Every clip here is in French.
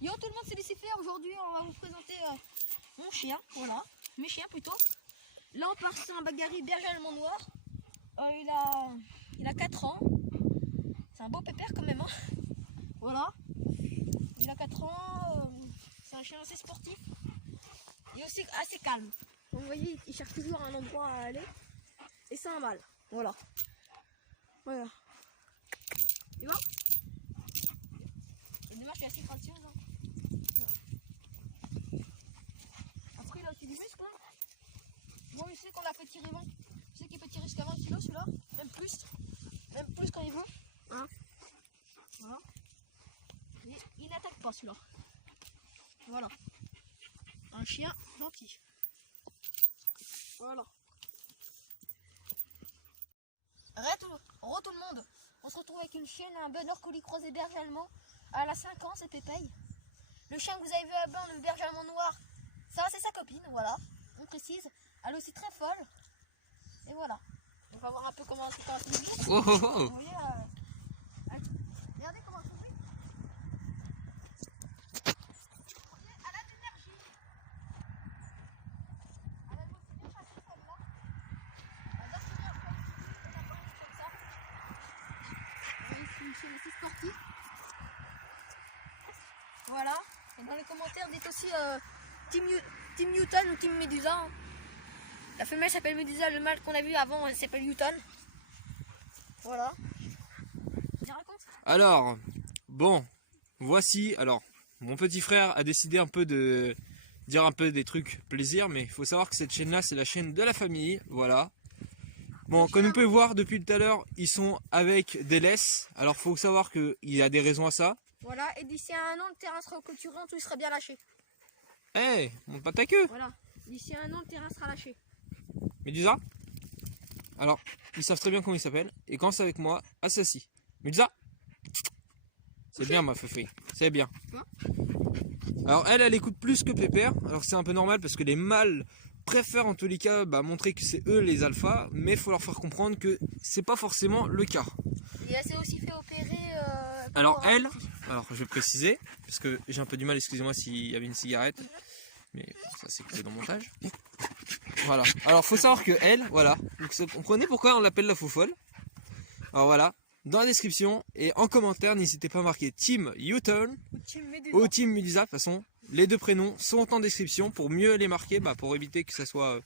Yo tout le monde, c'est Lucifer. Aujourd'hui on va vous présenter mon chien, voilà, mes chiens plutôt. Là on part sur un Baghari berger allemand noir. Il a 4 ans. C'est un beau pépère quand même, hein. Voilà. Il a 4 ans, c'est un chien assez sportif. Il est aussi assez calme. Donc vous voyez, il cherche toujours un endroit à aller. Et c'est un mâle, voilà. Voilà. Tu vois? Et demain je suis assez gracieuse, hein. Après il a aussi du muscle, hein. Bon, je sais qu'on l'a fait tirer 20. Je sais qu'il peut tirer jusqu'à 20 kg celui-là, même plus quand il veut. Hein, voilà. Et il n'attaque pas celui-là. Voilà. Un chien gentil. Voilà. Re tout le monde. On se retrouve avec une chienne, un Border Collie croisé berger allemand. Elle a 5 ans, c'est Pépeye. Le chien que vous avez vu à bas, le berger allemand noir, ça c'est sa copine, voilà. On précise. Elle est aussi très folle. Et voilà. On va voir un peu comment c'est se bouger. Oh, oh, oh. Vous voyez, regardez comment elle se bouge. Elle a de l'énergie. Elle a aussi bien chassé celle-là. Elle adore se faire comme ça. C'est une chienne assez sportive. Voilà. Et dans les commentaires, dites aussi Team Newton ou Team Medusa. Hein. La femelle s'appelle Medusa, le mâle qu'on a vu avant s'appelle Newton. Voilà. Alors, bon, voici, alors, mon petit frère a décidé un peu de dire un peu des trucs plaisir, mais il faut savoir que cette chaîne-là, c'est la chaîne de la famille, voilà. Bon, comme vous pouvez voir, depuis tout à l'heure, ils sont avec des laisses, alors il faut savoir qu'il y a des raisons à ça. Voilà, et d'ici à 1 an, le terrain sera clôturé, tout sera bien lâché. Eh, hey, monte pas ta queue. Voilà, d'ici à 1 an, le terrain sera lâché. Medusa. Alors, ils savent très bien comment il s'appelle. Et quand c'est avec moi, assassine. Medusa. C'est bien ma feufée. C'est bien. Alors elle écoute plus que Pépère. Alors c'est un peu normal parce que les mâles préfèrent en tous les cas montrer que c'est eux les alphas. Mais il faut leur faire comprendre que c'est pas forcément le cas. Et elle s'est aussi fait opérer. Alors elle, alors je vais préciser, parce que j'ai un peu du mal, excusez-moi s'il y avait une cigarette. Mais ça c'est que dans le montage. Voilà. Alors faut savoir que elle, voilà. Vous comprenez pourquoi on l'appelle la foufolle. Alors voilà. Dans la description et en commentaire, n'hésitez pas à marquer Team U-Turn ou Team Medusa. De toute façon, les deux prénoms sont en description pour mieux les marquer, pour éviter que ça soit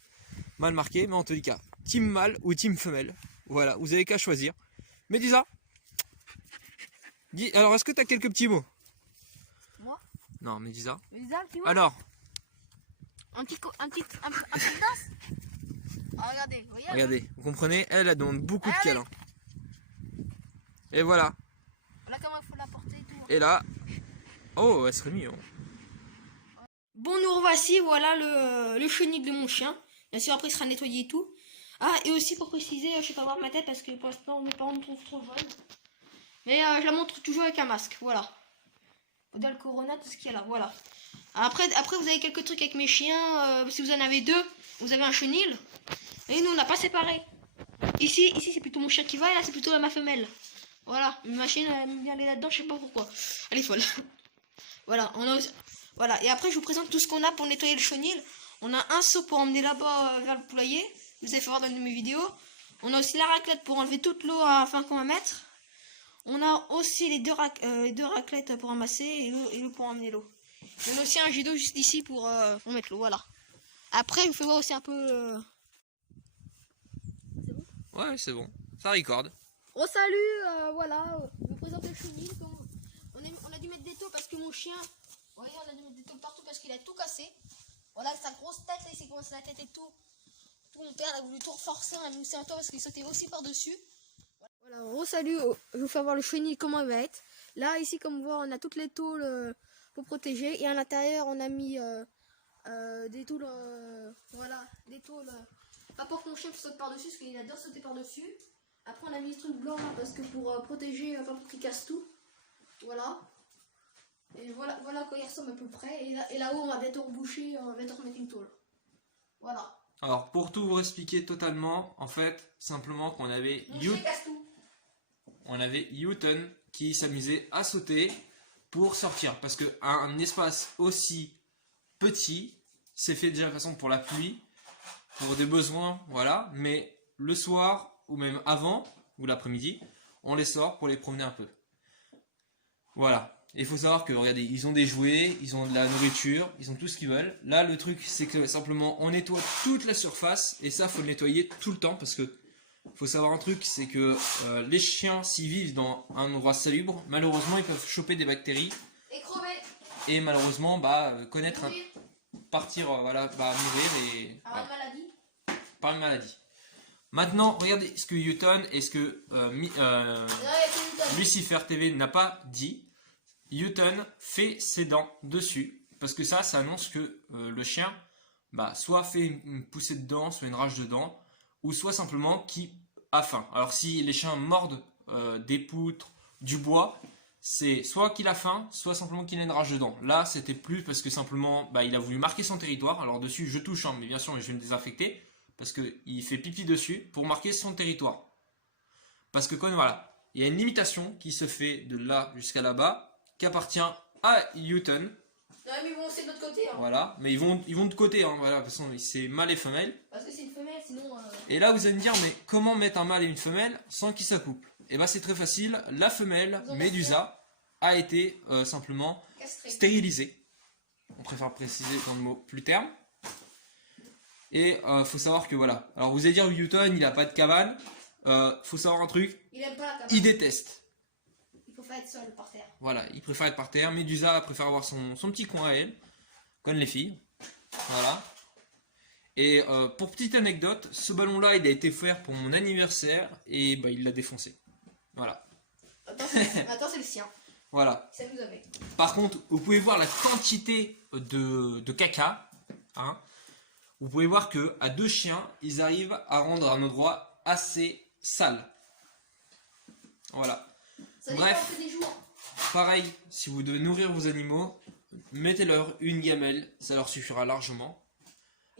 mal marqué. Mais en tous les cas, Team mâle ou Team femelle. Voilà, vous avez qu'à choisir. Medusa, dis, alors est-ce que tu as quelques petits mots? Moi? Non, Medusa. Medusa, un petit mot? Alors, un petit danse. Ah, regardez, regardez, vous comprenez, elle demande beaucoup de câlins. Et voilà. Voilà comment il faut la porter et tout. Et là, oh, elle serait mise. Bon, nous revoici, voilà le chenil de mon chien. Bien sûr, après il sera nettoyé et tout. Ah, et aussi pour préciser, je sais pas voir ma tête parce que pour l'instant mes parents me trouvent trop jeune. Mais je la montre toujours avec un masque, voilà. Au-delà le corona, tout ce qu'il y a là, voilà. Après vous avez quelques trucs avec mes chiens. Si vous en avez 2, vous avez un chenil. Et nous on n'a pas séparé. Ici c'est plutôt mon chien qui va et là c'est plutôt ma femelle. Voilà, ma chienne elle aime bien aller là-dedans, je sais pas pourquoi. Elle est folle. Voilà, on a aussi... Voilà, et après je vous présente tout ce qu'on a pour nettoyer le chenil. On a un seau pour emmener là-bas vers le poulailler. Vous allez voir dans une de mes vidéos. On a aussi la raclette pour enlever toute l'eau afin qu'on va mettre. On a aussi les deux raclettes pour ramasser et l'eau pour emmener l'eau. On a aussi un jet d'eau juste ici pour mettre l'eau, voilà. Après, je vous fais voir aussi un peu... C'est bon? Ouais, c'est bon, ça recorde. Oh salut, voilà, je vous présente le chenil. On a dû mettre des taux parce que mon chien, vous voyez, on a dû mettre des taux partout parce qu'il a tout cassé. Voilà, sa grosse tête, là, il s'est commencé la tête et tout. Mon père a voulu tout reforcer, on a mis un toit parce qu'il sautait aussi par-dessus. Voilà, oh salut, je vous fais voir le chenil, comment il va être. Là, ici, comme vous voyez, on a toutes les tôles pour protéger. Et à l'intérieur, on a mis des tôles, voilà, des tôles. Pas pour que mon chien saute par-dessus, parce qu'il adore sauter par-dessus. Après on a mis ce truc blanc là, parce que pour protéger, pas pour qu'il casse tout. Voilà. Et voilà quoi il ressemble à peu près. Et là-haut on va bientôt reboucher, on va bientôt remettre une tôle. Voilà. Alors pour tout vous expliquer totalement, en fait, simplement qu'on avait Mon chien casse tout. on avait Newton qui s'amusait à sauter pour sortir. Parce que un espace aussi petit, c'est fait déjà de façon pour la pluie, pour des besoins, voilà. Mais le soir, ou même avant, ou l'après-midi, on les sort pour les promener un peu. Voilà. Et il faut savoir que, regardez, ils ont des jouets, ils ont de la nourriture, ils ont tout ce qu'ils veulent. Là, le truc, c'est que simplement, on nettoie toute la surface. Et ça, faut le nettoyer tout le temps. Parce que, faut savoir un truc, c'est que les chiens, s'ils vivent dans un endroit salubre, malheureusement, ils peuvent choper des bactéries. Et crever. Et malheureusement, connaître partir, voilà, mourir et... Par une maladie. Par une maladie. Maintenant, regardez ce que Newton et ce que Lucifer TV n'a pas dit. Newton fait ses dents dessus, parce que ça annonce que le chien soit fait une poussée de dents, soit une rage de dents, ou soit simplement qu'il a faim. Alors si les chiens mordent des poutres, du bois, c'est soit qu'il a faim, soit simplement qu'il a une rage de dents. Là, c'était plus parce que simplement, il a voulu marquer son territoire. Alors dessus, je touche, mais bien sûr, je vais me désinfecter, parce qu'il fait pipi dessus pour marquer son territoire. Parce que voilà, il y a une limitation qui se fait de là jusqu'à là-bas, qui appartient à Newton. Non, mais ils vont aussi de l'autre côté. Hein. Voilà, mais ils vont de côté, hein, voilà, de toute façon, c'est mâle et femelle. Parce que c'est une femelle, sinon... Et là, vous allez me dire, mais comment mettre un mâle et une femelle sans qu'ils s'accouplent? Et c'est très facile, la femelle, Médusa, a été simplement stérilisée. On préfère préciser dans le mot plus terme. Et faut savoir que voilà. Alors vous allez dire, Newton, il n'a pas de cabane. Faut savoir un truc. Il aime pas la cabane. Il déteste. Il préfère être seul par terre. Voilà, il préfère être par terre. Médusa préfère avoir son petit coin à elle, comme les filles. Voilà. Et pour petite anecdote, ce ballon-là, il a été offert pour mon anniversaire et il l'a défoncé. Voilà. Attends, c'est le sien. Voilà. Ça nous avait. Par contre, vous pouvez voir la quantité de caca. Hein. Vous pouvez voir que à 2 chiens, ils arrivent à rendre un endroit assez sale. Voilà. Bref, pareil, si vous devez nourrir vos animaux, mettez-leur une gamelle, ça leur suffira largement.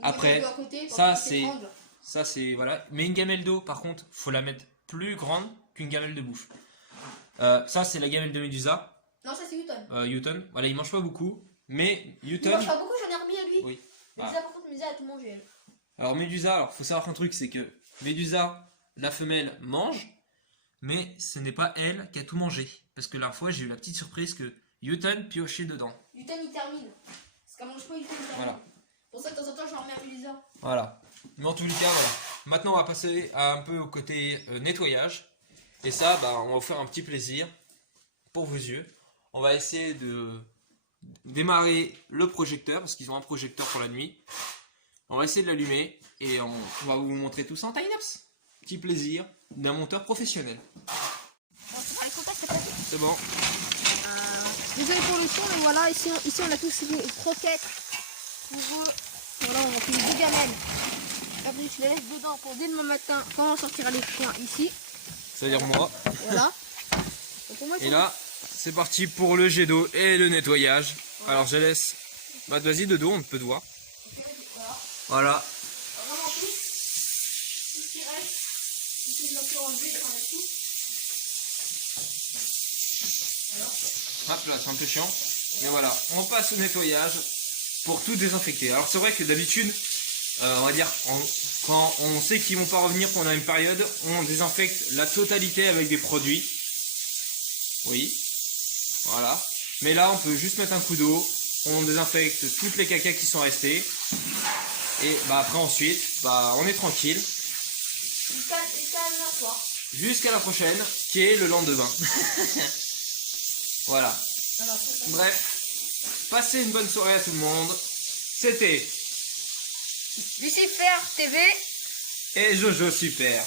Après, ça c'est voilà. Mais une gamelle d'eau, par contre, faut la mettre plus grande qu'une gamelle de bouffe. Ça c'est la gamelle de Médusa. Non, ça c'est Newton. Newton, voilà, il mange pas beaucoup, mais Newton. Il mange pas beaucoup, j'en ai remis à lui. Oui. Médusa, par contre, Médusa a tout mangé. Elle. Alors Médusa, faut savoir un truc, c'est que Médusa, la femelle mange, mais ce n'est pas elle qui a tout mangé, parce que la fois j'ai eu la petite surprise que Newton piochait dedans. Newton il termine. Parce qu'elle mange pas, Newton il termine. Voilà. Pour ça, de temps en temps, j'en remets à Médusa. Voilà. Mais en tous les cas, voilà. Maintenant, on va passer un peu au côté nettoyage. Et ça, on va vous faire un petit plaisir pour vos yeux. On va essayer de démarrer le projecteur, parce qu'ils ont un projecteur pour la nuit. On va essayer de l'allumer et on va vous montrer tout ça en time-lapse. Petit plaisir d'un monteur professionnel. C'est bon. Désolé pour le son, mais voilà, ici on a tous les croquettes. Voilà, on a fait 2 gamelles. Après, je les laisse dedans pour dès demain matin quand on sortira les chiens ici. C'est-à-dire moi. Voilà. Et là, c'est parti pour le jet d'eau et le nettoyage. Voilà. Alors je laisse. Vas-y de dos, on peut te voir. Voilà. Vraiment tout ce qui reste. Ici, je l'ai enlevé, j'enlève tout. Hop là, c'est un peu chiant. Mais voilà, on passe au nettoyage pour tout désinfecter. Alors c'est vrai que d'habitude, on va dire, quand on sait qu'ils vont pas revenir pendant une période, on désinfecte la totalité avec des produits. Oui, voilà. Mais là, on peut juste mettre un coup d'eau, on désinfecte toutes les cacas qui sont restés. Et après ensuite, on est tranquille. Jusqu'à la prochaine, qui est le lendemain. Voilà. Bref, passez une bonne soirée à tout le monde. C'était Lucifer TV et Jojo Super.